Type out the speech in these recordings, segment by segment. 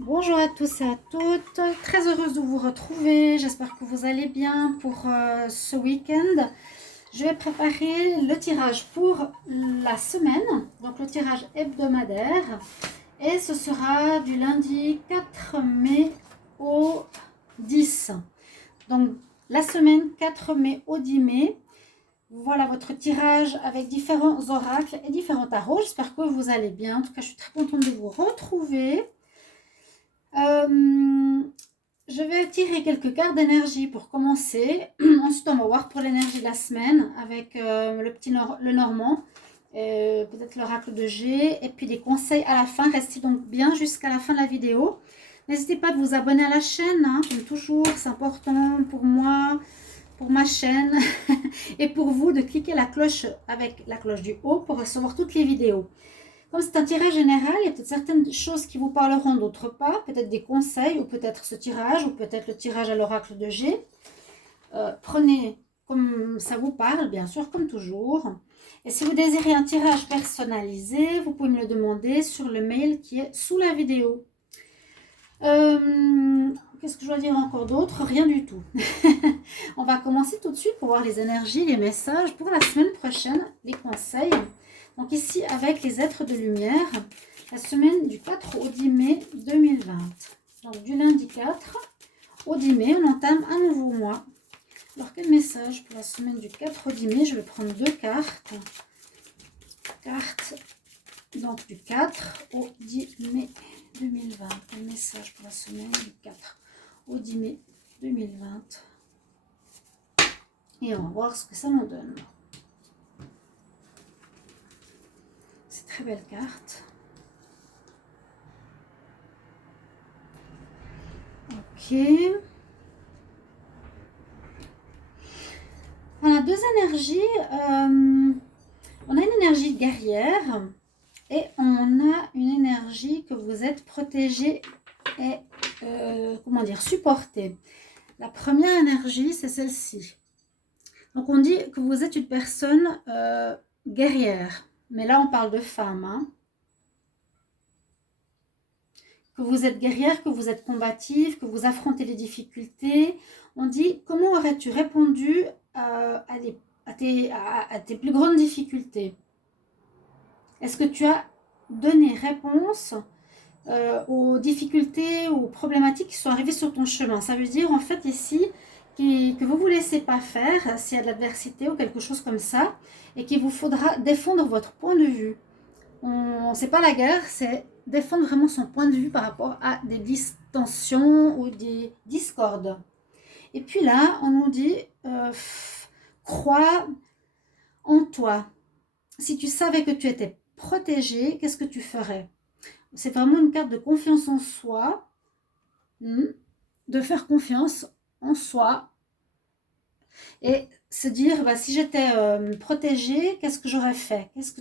Bonjour à tous et à toutes, très heureuse de vous retrouver, j'espère que vous allez bien pour ce week-end. Je vais préparer le tirage pour la semaine, donc le tirage hebdomadaire, et ce sera du lundi 4 mai au 10. Donc la semaine 4 mai au 10 mai. Voilà votre tirage avec différents oracles et différents tarots. J'espère que vous allez bien. En tout cas, je suis très contente de vous retrouver. Je vais tirer quelques cartes d'énergie pour commencer. Ensuite, on va voir pour l'énergie de la semaine avec le Normand, peut-être l'oracle de G, et puis des conseils à la fin. Restez donc bien jusqu'à la fin de la vidéo. N'hésitez pas de vous abonner à la chaîne, hein, comme toujours, c'est important pour moi, pour ma chaîne, et pour vous de cliquer la cloche avec la cloche du haut pour recevoir toutes les vidéos. Comme c'est un tirage général, il y a peut-être certaines choses qui vous parleront, d'autres pas, peut-être des conseils, ou peut-être ce tirage, ou peut-être le tirage à l'oracle de G. Prenez comme ça vous parle, bien sûr, comme toujours. Et si vous désirez un tirage personnalisé, vous pouvez me le demander sur le mail qui est sous la vidéo. Qu'est-ce que je dois dire encore d'autre? Rien du tout. On va commencer tout de suite pour voir les énergies, les messages pour la semaine prochaine, les conseils. Donc ici, avec les êtres de lumière, la semaine du 4 au 10 mai 2020. Donc du lundi 4 au 10 mai, on entame un nouveau mois. Alors quel message pour la semaine du 4 au 10 mai? Je vais prendre deux cartes. Cartes donc du 4 au 10 mai 2020. Quel message pour la semaine du 4 au 10 mai 2020? Et on va voir ce que ça nous donne. C'est très belle carte. Ok. On a deux énergies. On a une énergie guerrière et on a une énergie que vous êtes protégé et comment dire, supporté. La première énergie, c'est celle-ci. Donc on dit que vous êtes une personne guerrière, mais là on parle de femme, hein. Que vous êtes guerrière, que vous êtes combative, que vous affrontez les difficultés. On dit comment aurais-tu répondu à tes plus grandes difficultés? Est-ce que tu as donné réponse aux difficultés, aux problématiques qui sont arrivées sur ton chemin? Ça veut dire en fait ici que vous ne vous laissez pas faire s'il y a de l'adversité ou quelque chose comme ça, et qu'il vous faudra défendre votre point de vue. C'est pas la guerre, c'est défendre vraiment son point de vue par rapport à des distensions ou des discordes. Et puis là, on nous dit crois en toi. Si tu savais que tu étais protégé, qu'est-ce que tu ferais? C'est vraiment une carte de confiance en soi, de faire confiance en soi et se dire bah, si j'étais protégée, qu'est-ce que j'aurais fait? Qu'est-ce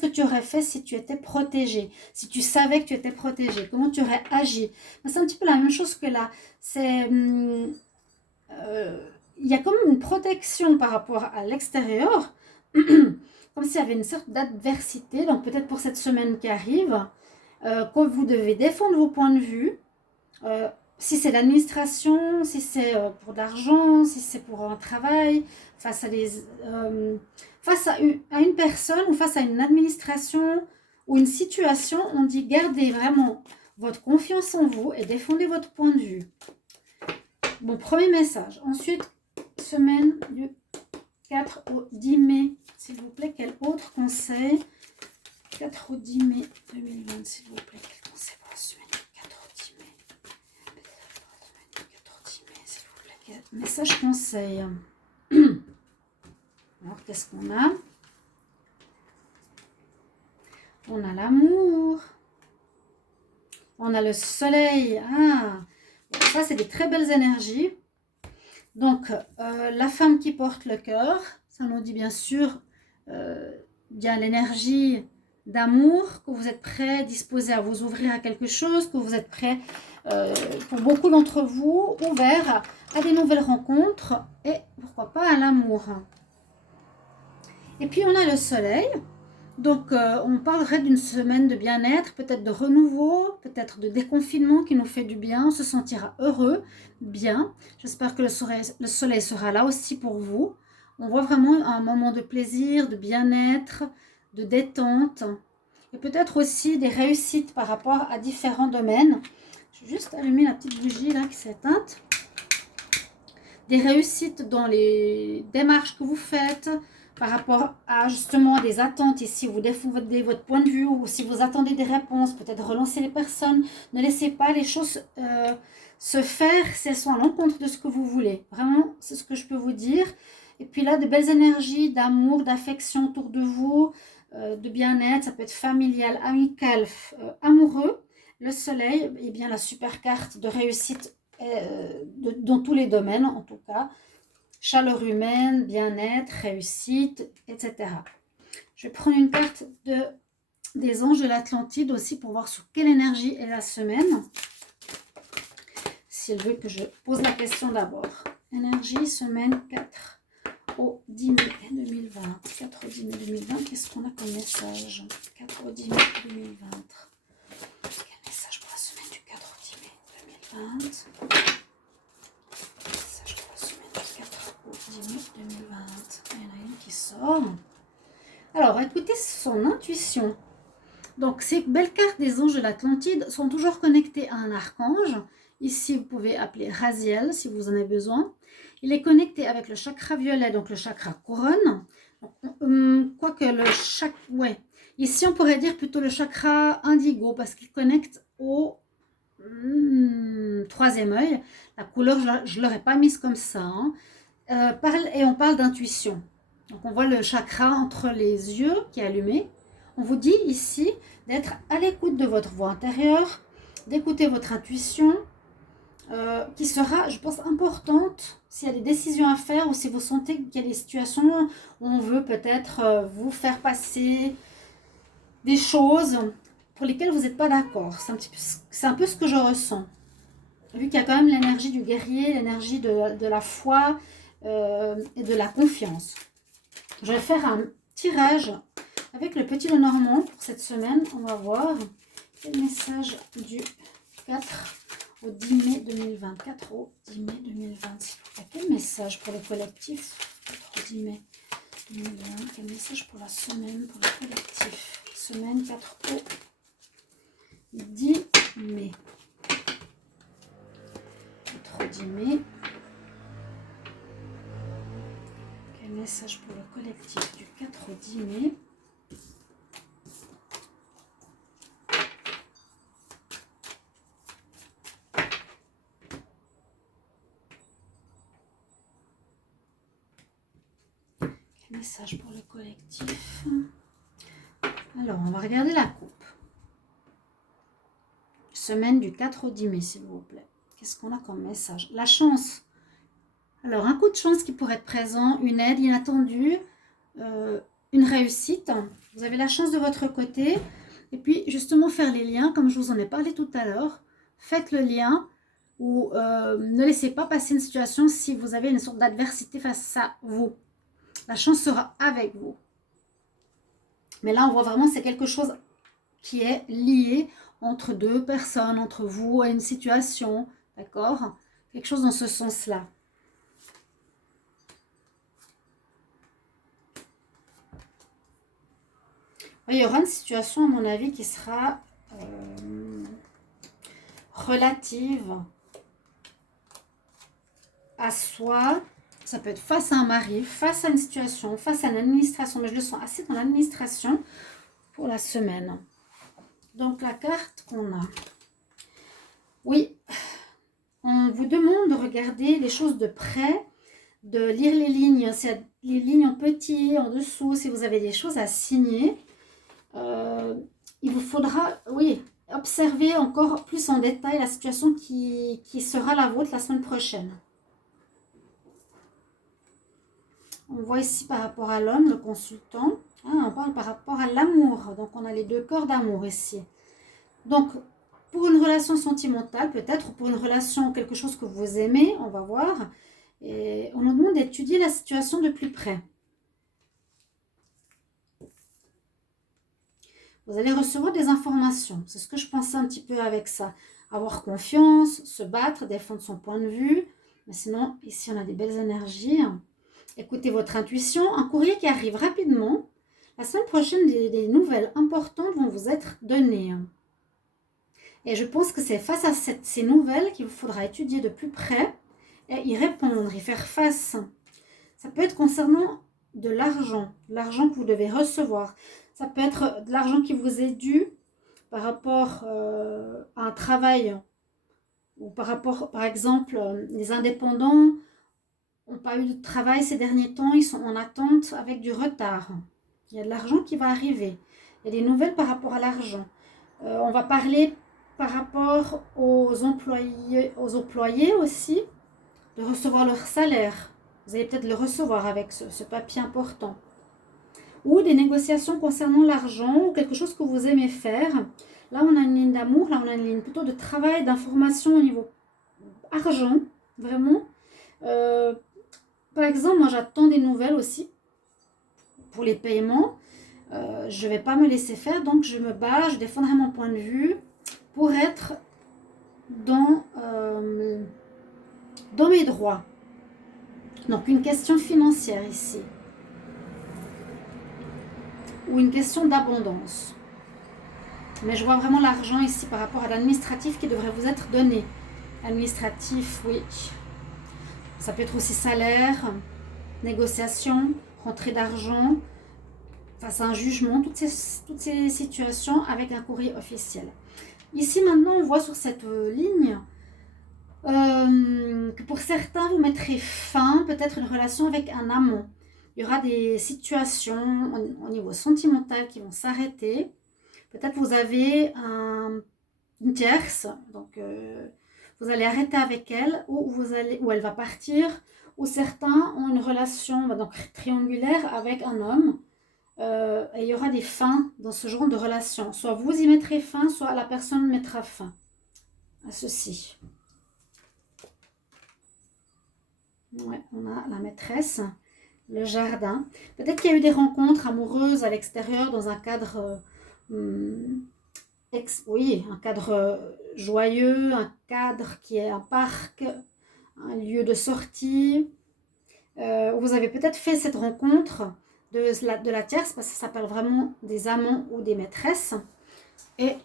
que tu aurais fait si tu étais protégée? Si tu savais que tu étais protégée, comment tu aurais agi? C'est un petit peu la même chose que là. Il y a comme une protection par rapport à l'extérieur, comme s'il y avait une sorte d'adversité. Donc peut-être pour cette semaine qui arrive, que vous devez défendre vos points de vue. Si c'est l'administration, si c'est pour de l'argent, si c'est pour un travail, face à une personne ou face à une administration ou une situation, on dit gardez vraiment votre confiance en vous et défendez votre point de vue. Bon, premier message. Ensuite, semaine du 4 au 10 mai, s'il vous plaît, quel autre conseil? 4 au 10 mai 2020, s'il vous plaît, quel conseil pour la semaine? Message conseil. Alors, qu'est-ce qu'on a? On a l'amour. On a le soleil. Ah, ça, c'est des très belles énergies. Donc, la femme qui porte le cœur, ça nous dit bien sûr bien l'énergie d'amour, que vous êtes prêt, disposé à vous ouvrir à quelque chose, que vous êtes prêt, pour beaucoup d'entre vous, ouvert à des nouvelles rencontres et pourquoi pas à l'amour. Et puis on a le soleil Donc, on parlerait d'une semaine de bien-être, peut-être de renouveau, peut-être de déconfinement qui nous fait du bien. On se sentira heureux, bien. J'espère que le soleil sera là aussi pour vous. On voit vraiment un moment de plaisir, de bien-être, de détente. Et peut-être aussi des réussites par rapport à différents domaines. Je vais juste allumer la petite bougie là qui s'est éteinte. Des réussites dans les démarches que vous faites, par rapport à justement des attentes, et si vous défendez votre point de vue ou si vous attendez des réponses, peut-être relancer les personnes. Ne laissez pas les choses se faire si elles sont à l'encontre de ce que vous voulez. Vraiment, c'est ce que je peux vous dire. Et puis là, de belles énergies d'amour, d'affection autour de vous, de bien-être, ça peut être familial, amical, amoureux. Le soleil, et bien la super carte de réussite dans tous les domaines en tout cas. Chaleur humaine, bien-être, réussite, etc. Je vais prendre une carte des anges de l'Atlantide aussi pour voir sur quelle énergie est la semaine. S'il veut que je pose la question d'abord. Énergie, semaine 4 au 10 mai 2020. 4 au 10 mai 2020, qu'est-ce qu'on a comme message? 4 au 10 mai 2020. Quel message pour la semaine du 4 au 10 mai 2020? 2020. Il y en a une qui sort. Alors, écoutez son intuition. Donc, ces belles cartes des anges de l'Atlantide sont toujours connectées à un archange. Ici, vous pouvez appeler Raziel si vous en avez besoin. Il est connecté avec le chakra violet, donc le chakra couronne. Quoique le chakra... Ouais. Ici, on pourrait dire plutôt le chakra indigo parce qu'il connecte au troisième œil. La couleur, je ne l'aurais pas mise comme ça. Hein. Et on parle d'intuition. Donc on voit le chakra entre les yeux qui est allumé. On vous dit ici d'être à l'écoute de votre voix intérieure, d'écouter votre intuition, qui sera, je pense, importante s'il y a des décisions à faire ou si vous sentez qu'il y a des situations où on veut peut-être vous faire passer des choses pour lesquelles vous n'êtes pas d'accord. C'est un peu ce que je ressens. Vu qu'il y a quand même l'énergie du guerrier, l'énergie de la foi, et de la confiance. Je vais faire un tirage avec le petit Lenormand pour cette semaine. On va voir quel message du 4 au 10 mai 2020. 4 au 10 mai 2020. Quel message pour le collectif? 4 au 10 mai 2020. Quel message pour la semaine pour le collectif? Semaine 4 au 10 mai. 4 au 10 mai. Message pour le collectif du 4 au 10 mai. Quel message pour le collectif? Alors, on va regarder la coupe. Semaine du 4 au 10 mai, s'il vous plaît. Qu'est-ce qu'on a comme message? La chance. Alors, un coup de chance qui pourrait être présent, une aide inattendue, une réussite. Vous avez la chance de votre côté. Et puis, justement, faire les liens, comme je vous en ai parlé tout à l'heure. Faites le lien ou ne laissez pas passer une situation si vous avez une sorte d'adversité face à vous. La chance sera avec vous. Mais là, on voit vraiment que c'est quelque chose qui est lié entre deux personnes, entre vous et une situation. D'accord? Quelque chose dans ce sens-là. Il y aura une situation, à mon avis, qui sera relative à soi. Ça peut être face à un mari, face à une situation, face à une administration. Mais je le sens assez dans l'administration pour la semaine. Donc, la carte qu'on a. Oui, on vous demande de regarder les choses de près, de lire les lignes. C'est les lignes en petit, en dessous, si vous avez des choses à signer. Il vous faudra, oui, observer encore plus en détail la situation qui sera la vôtre la semaine prochaine. On voit ici par rapport à l'homme, le consultant. On parle par rapport à l'amour. Donc, on a les deux corps d'amour ici. Donc, pour une relation sentimentale, peut-être, ou pour une relation, quelque chose que vous aimez, on va voir. Et on nous demande d'étudier la situation de plus près. Vous allez recevoir des informations. C'est ce que je pensais un petit peu avec ça. Avoir confiance, se battre, défendre son point de vue. Mais sinon, ici, on a des belles énergies. Écoutez votre intuition. Un courrier qui arrive rapidement. La semaine prochaine, des nouvelles importantes vont vous être données. Et je pense que c'est face à ces nouvelles qu'il vous faudra étudier de plus près et y répondre, y faire face. Ça peut être concernant de l'argent que vous devez recevoir. Ça peut être de l'argent qui vous est dû par rapport à un travail ou par rapport, par exemple, les indépendants n'ont pas eu de travail ces derniers temps, ils sont en attente avec du retard. Il y a de l'argent qui va arriver. Il y a des nouvelles par rapport à l'argent. On va parler par rapport aux employés aussi, de recevoir leur salaire. Vous allez peut-être le recevoir avec ce papier important. Ou des négociations concernant l'argent ou quelque chose que vous aimez faire. Là, on a une ligne d'amour, là, on a une ligne plutôt de travail, d'information au niveau argent, vraiment. Par exemple, moi, j'attends des nouvelles aussi pour les paiements. Je ne vais pas me laisser faire, donc je me bats, je défendrai mon point de vue pour être dans mes droits. Donc, une question financière ici. Ou une question d'abondance. Mais je vois vraiment l'argent ici par rapport à l'administratif qui devrait vous être donné. Administratif, oui. Ça peut être aussi salaire, négociation, rentrée d'argent, face à un jugement, toutes ces situations avec un courrier officiel. Ici maintenant, on voit sur cette ligne que pour certains, vous mettrez fin, peut-être une relation avec un amant. Il y aura des situations au niveau sentimental qui vont s'arrêter. Peut-être vous avez une tierce, donc vous allez arrêter avec elle, ou elle va partir, ou certains ont une relation donc triangulaire avec un homme. Et il y aura des fins dans ce genre de relation. Soit vous y mettrez fin, soit la personne mettra fin à ceci. Ouais, on a la maîtresse, le jardin. Peut-être qu'il y a eu des rencontres amoureuses à l'extérieur dans un cadre, un cadre joyeux, un cadre qui est un parc, un lieu de sortie. Vous avez peut-être fait cette rencontre de la tierce, parce que ça s'appelle vraiment des amants ou des maîtresses. Et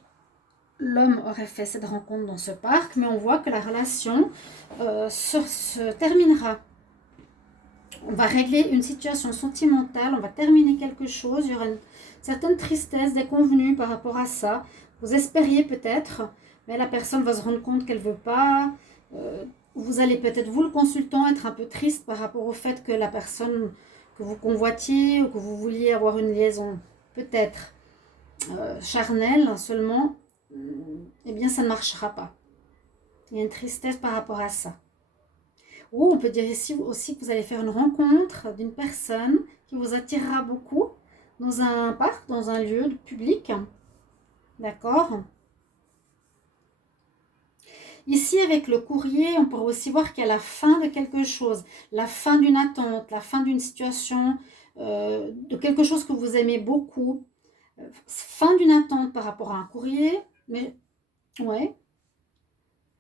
l'homme aurait fait cette rencontre dans ce parc, mais on voit que la relation se terminera. On va régler une situation sentimentale, on va terminer quelque chose, il y aura une certaine tristesse, déconvenue par rapport à ça. Vous espériez peut-être, mais la personne va se rendre compte qu'elle ne veut pas. Vous allez peut-être, vous le consultant, être un peu triste par rapport au fait que la personne que vous convoitiez ou que vous vouliez avoir une liaison peut-être charnelle seulement, eh bien ça ne marchera pas. Il y a une tristesse par rapport à ça. Ou on peut dire ici aussi que vous allez faire une rencontre d'une personne qui vous attirera beaucoup dans un parc, dans un lieu public. D'accord ? Ici, avec le courrier, on pourrait aussi voir qu'il y a la fin de quelque chose, la fin d'une attente, la fin d'une situation, de quelque chose que vous aimez beaucoup. Fin d'une attente par rapport à un courrier, mais ouais.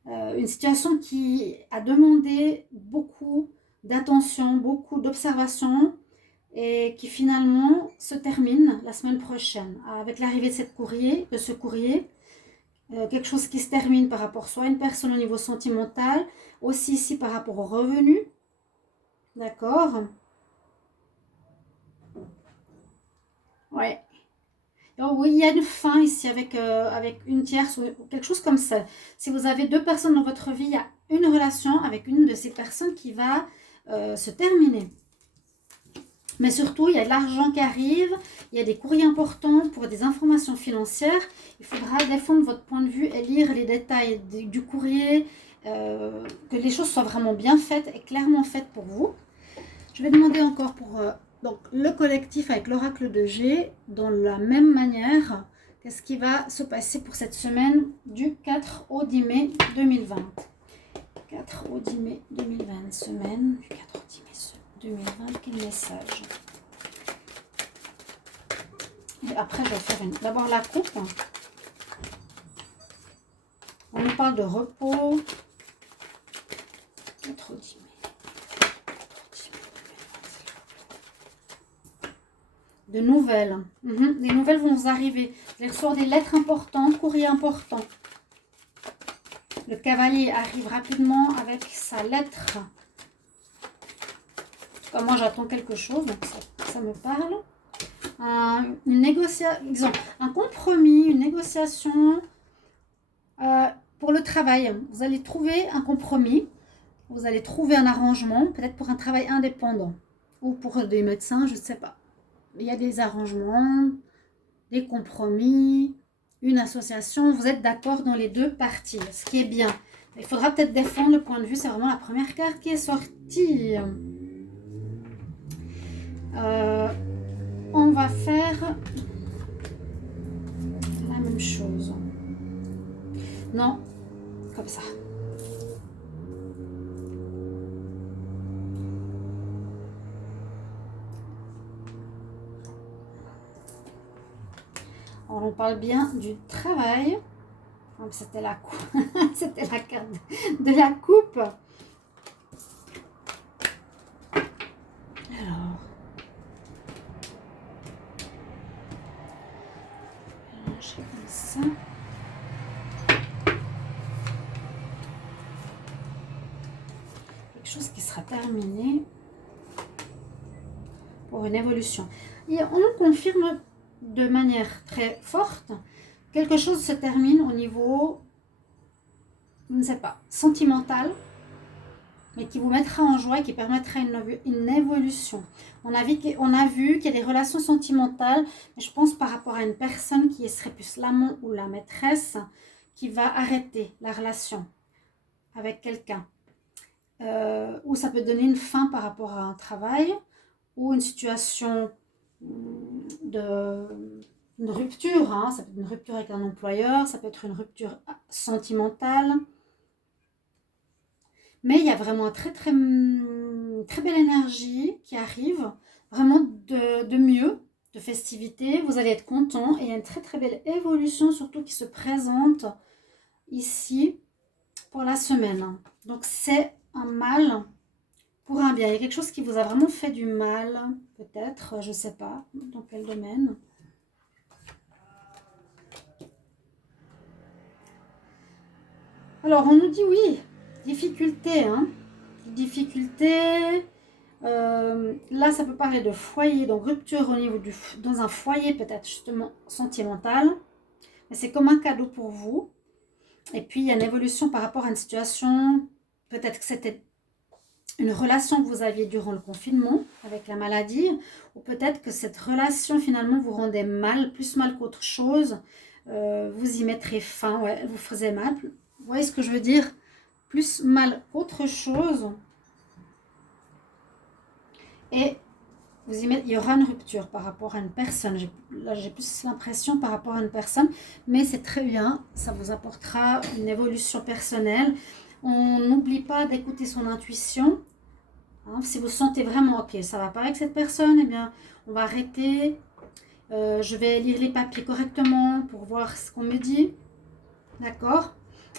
Une situation qui a demandé beaucoup d'attention, beaucoup d'observation et qui finalement se termine la semaine prochaine avec l'arrivée de ce courrier. Quelque chose qui se termine par rapport soit à une personne au niveau sentimental, aussi ici par rapport aux revenus. D'accord ? Ouais. Donc, oui, il y a une fin ici avec une tierce ou quelque chose comme ça. Si vous avez deux personnes dans votre vie, il y a une relation avec une de ces personnes qui va se terminer. Mais surtout, il y a de l'argent qui arrive, il y a des courriers importants pour des informations financières. Il faudra défendre votre point de vue et lire les détails du courrier, que les choses soient vraiment bien faites et clairement faites pour vous. Je vais demander encore pour donc, le collectif avec l'oracle de G, dans la même manière, qu'est-ce qui va se passer pour cette semaine du 4 au 10 mai 2020. 4 au 10 mai 2020, semaine du 4 au 10 mai 2020, quel message? Après, je vais faire d'abord la coupe. On nous parle de repos. Trop dit. De nouvelles. Les nouvelles vont vous arriver. Vous allez recevoir des lettres importantes, courriers importants. Le cavalier arrive rapidement avec sa lettre. Comme moi, j'attends quelque chose, donc ça me parle. Une négociation, disons, un compromis, une négociation pour le travail. Vous allez trouver un compromis. Vous allez trouver un arrangement, peut-être pour un travail indépendant ou pour des médecins, je ne sais pas. Il y a des arrangements, des compromis, une association. Vous êtes d'accord dans les deux parties, ce qui est bien. Il faudra peut-être défendre le point de vue. C'est vraiment la première carte qui est sortie. On va faire la même chose. Non, comme ça. On parle bien du travail. C'était la coupe. C'était la carte de la coupe. Alors. Mélanger comme ça. Quelque chose qui sera terminé pour une évolution. Et on nous confirme de manière très forte, quelque chose se termine au niveau, je ne sais pas, sentimental, mais qui vous mettra en joie et qui permettra une évolution. On a vu qu'il y a des relations sentimentales, mais je pense par rapport à une personne qui serait plus l'amant ou la maîtresse, qui va arrêter la relation avec quelqu'un. Ou ça peut donner une fin par rapport à un travail, ou une situation une rupture, hein. Ça peut être une rupture avec un employeur, ça peut être une rupture sentimentale, mais il y a vraiment très belle énergie qui arrive, vraiment de mieux, de festivité. Vous allez être content et il y a une très belle évolution surtout qui se présente ici pour la semaine. Donc c'est un mal pour un bien. Il y a quelque chose qui vous a vraiment fait du mal, peut-être, je ne sais pas dans quel domaine. Alors, on nous dit oui, difficulté, hein. Difficulté. Là, ça peut parler de foyer, donc rupture au niveau dans un foyer peut-être justement sentimental. Mais c'est comme un cadeau pour vous. Et puis, il y a une évolution par rapport à une situation. Peut-être que c'était une relation que vous aviez durant le confinement avec la maladie, ou peut-être que cette relation finalement vous rendait mal, plus mal qu'autre chose, vous y mettrez fin, ouais, elle vous faisait mal, vous voyez ce que je veux dire, plus mal qu'autre chose, et il y aura une rupture par rapport à une personne. Là j'ai plus l'impression par rapport à une personne, mais c'est très bien, ça vous apportera une évolution personnelle. On n'oublie pas d'écouter son intuition. Hein, si vous sentez vraiment, ok, ça ne va pas avec cette personne, eh bien, on va arrêter. Je vais lire les papiers correctement pour voir ce qu'on me dit. D'accord?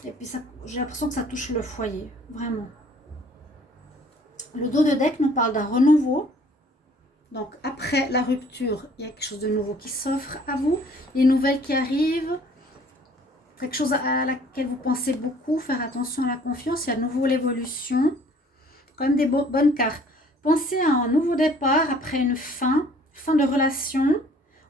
Et puis, j'ai l'impression que ça touche le foyer, vraiment. Le dos de deck nous parle d'un renouveau. Donc, après la rupture, il y a quelque chose de nouveau qui s'offre à vous. Les nouvelles qui arrivent. Quelque chose à laquelle vous pensez beaucoup. Faire attention à la confiance. Il y a de nouveau l'évolution. Quand même des bonnes cartes. Pensez à un nouveau départ après une fin de relation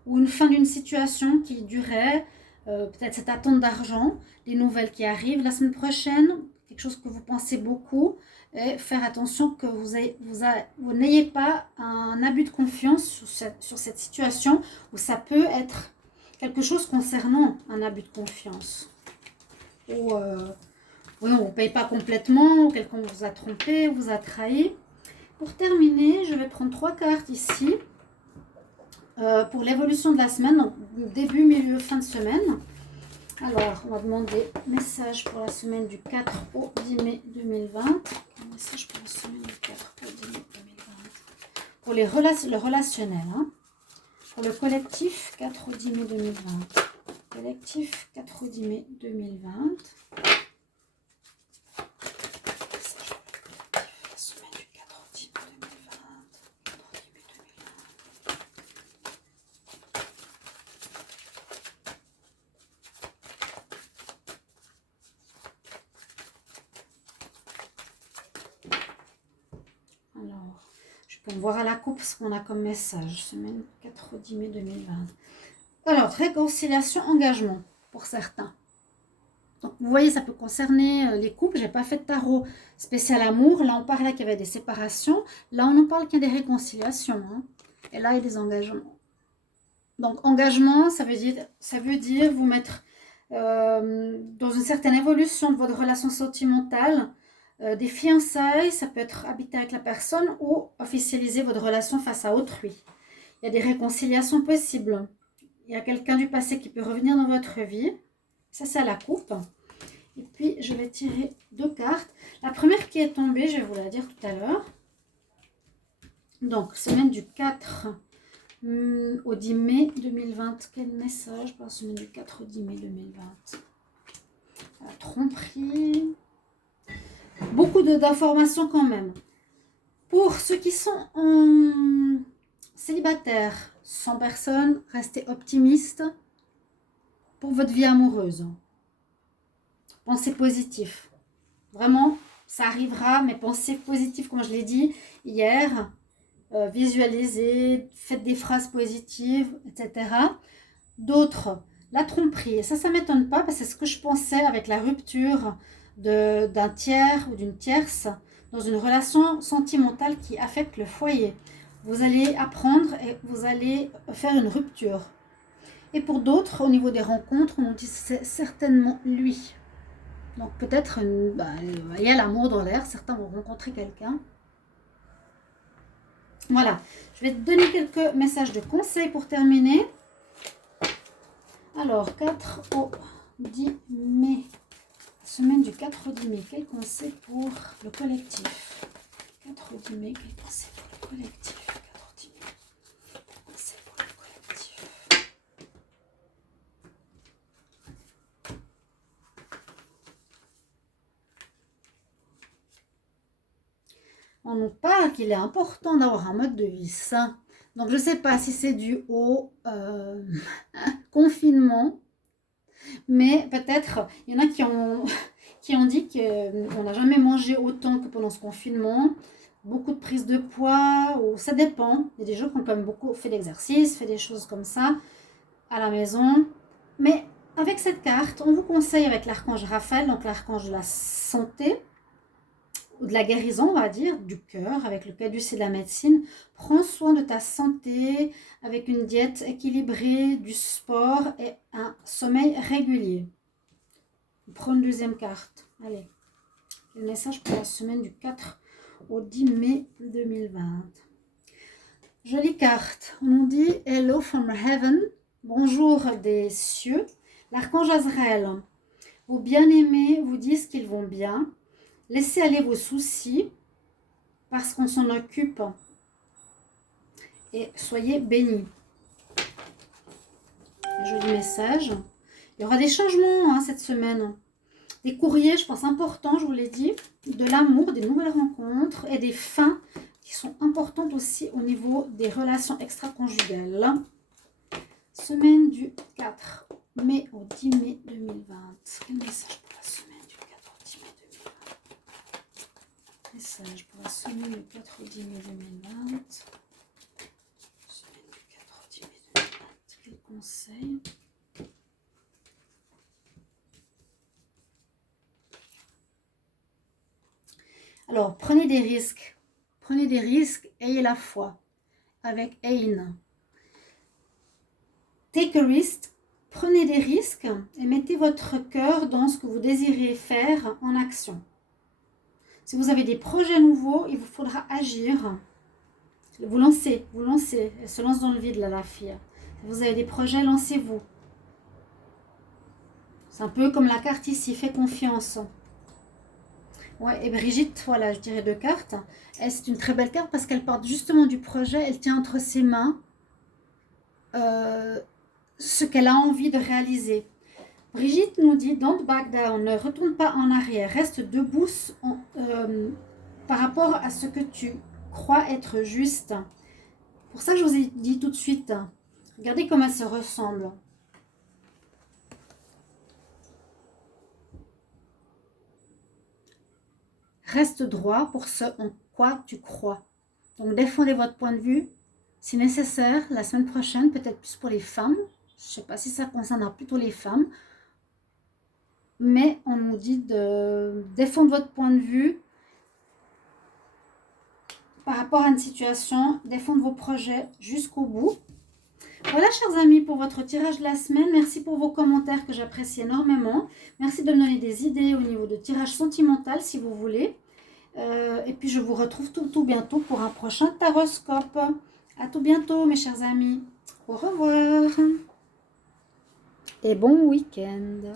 ou une fin d'une situation qui durait, peut-être cette attente d'argent, des nouvelles qui arrivent la semaine prochaine, quelque chose que vous pensez beaucoup, et faire attention que vous n'ayez pas un abus de confiance sur cette situation où ça peut être quelque chose concernant un abus de confiance. Ou oui, on ne vous paye pas complètement, ou quelqu'un vous a trompé, vous a trahi. Pour terminer, je vais prendre 3 cartes ici pour l'évolution de la semaine, donc début, milieu, fin de semaine. Alors, on va demander message pour la semaine du 4 au 10 mai 2020. Message pour la semaine du 4 au 10 mai 2020. Pour le relationnel. Hein. Pour le collectif, 4 au 10 mai 2020. Collectif, 4 au 10 mai 2020. La semaine du 4 au 10 mai 2020. 4 au 10 mai 2020. Alors, je peux voir à la coupe ce qu'on a comme message. Semaine 4 au 10 mai 2020. Alors, réconciliation, engagement pour certains. Donc, vous voyez, ça peut concerner les couples. Je n'ai pas fait de tarot spécial amour. Là, on parlait qu'il y avait des séparations. Là, on nous parle qu'il y a des réconciliations. Hein. Et là, il y a des engagements. Donc, engagement, ça veut dire vous mettre dans une certaine évolution de votre relation sentimentale. Des fiançailles, ça peut être habiter avec la personne ou officialiser votre relation face à autrui. Il y a des réconciliations possibles. Il y a quelqu'un du passé qui peut revenir dans votre vie. Ça, c'est à la coupe. Et puis, je vais tirer 2 cartes. La première qui est tombée, je vais vous la dire tout à l'heure. Donc, semaine du 4 au 10 mai 2020. Quel message pour la semaine du 4 au 10 mai 2020? La tromperie. Beaucoup d'informations quand même. Pour ceux qui sont en célibataire, sans personne, restez optimiste pour votre vie amoureuse. Pensez positif. Vraiment, ça arrivera, mais pensez positif, comme je l'ai dit hier. Visualisez, faites des phrases positives, etc. D'autres, la tromperie. Ça ne m'étonne pas, parce que c'est ce que je pensais avec la rupture d'un tiers ou d'une tierce dans une relation sentimentale qui affecte le foyer. Vous allez apprendre et vous allez faire une rupture. Et pour d'autres, au niveau des rencontres, on dit c'est certainement lui. Donc peut-être, il y a l'amour dans l'air, certains vont rencontrer quelqu'un. Voilà, je vais te donner quelques messages de conseils pour terminer. Alors, 4 au 10 mai, semaine du 4 au 10 mai, quel conseil pour le collectif? 4 au 10 mai, quel conseil pour le collectif? 4 au 10 mai, quel conseil pour le collectif? On nous parle qu'il est important d'avoir un mode de vie sain. Donc, je ne sais pas si c'est dû au confinement, mais peut-être, il y en a qui ont dit qu'on n'a jamais mangé autant que pendant ce confinement. Beaucoup de prise de poids, ou ça dépend. Il y a des gens qui ont quand même beaucoup fait d'exercice, fait des choses comme ça à la maison. Mais avec cette carte, on vous conseille avec l'archange Raphaël, donc l'archange de la santé, ou de la guérison, on va dire, du cœur, avec le caducée de la médecine. Prends soin de ta santé avec une diète équilibrée, du sport et un sommeil régulier. Prends une deuxième carte. Allez, le message pour la semaine du 4 au 10 mai 2020. Jolie carte. On nous dit « Hello from heaven ». Bonjour des cieux. L'archange Azraël. Vos bien-aimés vous disent qu'ils vont bien. Laissez aller vos soucis parce qu'on s'en occupe et soyez bénis. Joli message. Il y aura des changements cette semaine. Des courriers, je pense, importants, je vous l'ai dit. De l'amour, des nouvelles rencontres et des fins qui sont importantes aussi au niveau des relations extra-conjugales. Semaine du 4 mai au 10 mai 2020. Quel message pour la semaine du 4 au 10 mai 2020? Message pour la semaine du 4 au 10 mai 2020. Semaine du 4 au 10 mai 2020. Quel conseil? Alors, prenez des risques. Prenez des risques, ayez la foi. Avec Ain. Take a risk. Prenez des risques et mettez votre cœur dans ce que vous désirez faire en action. Si vous avez des projets nouveaux, il vous faudra agir. Vous lancez. Elle se lance dans le vide, là, la fille. Si vous avez des projets, lancez-vous. C'est un peu comme la carte ici, fais confiance. Ouais, et Brigitte, voilà, je dirais 2 cartes. Et c'est une très belle carte parce qu'elle part justement du projet, elle tient entre ses mains ce qu'elle a envie de réaliser. Brigitte nous dit, don't back down, ne retourne pas en arrière, reste debout par rapport à ce que tu crois être juste. Pour ça, je vous ai dit tout de suite, regardez comment elle se ressemble. Reste droit pour ce en quoi tu crois. Donc, défendez votre point de vue. Si nécessaire, la semaine prochaine, peut-être plus pour les femmes. Je ne sais pas si ça concernera plutôt les femmes. Mais on nous dit de défendre votre point de vue par rapport à une situation, défendre vos projets jusqu'au bout. Voilà, chers amis, pour votre tirage de la semaine. Merci pour vos commentaires que j'apprécie énormément. Merci de me donner des idées au niveau de tirage sentimental, si vous voulez. Et puis, je vous retrouve tout bientôt pour un prochain taroscope. À tout bientôt, mes chers amis. Au revoir. Et bon week-end.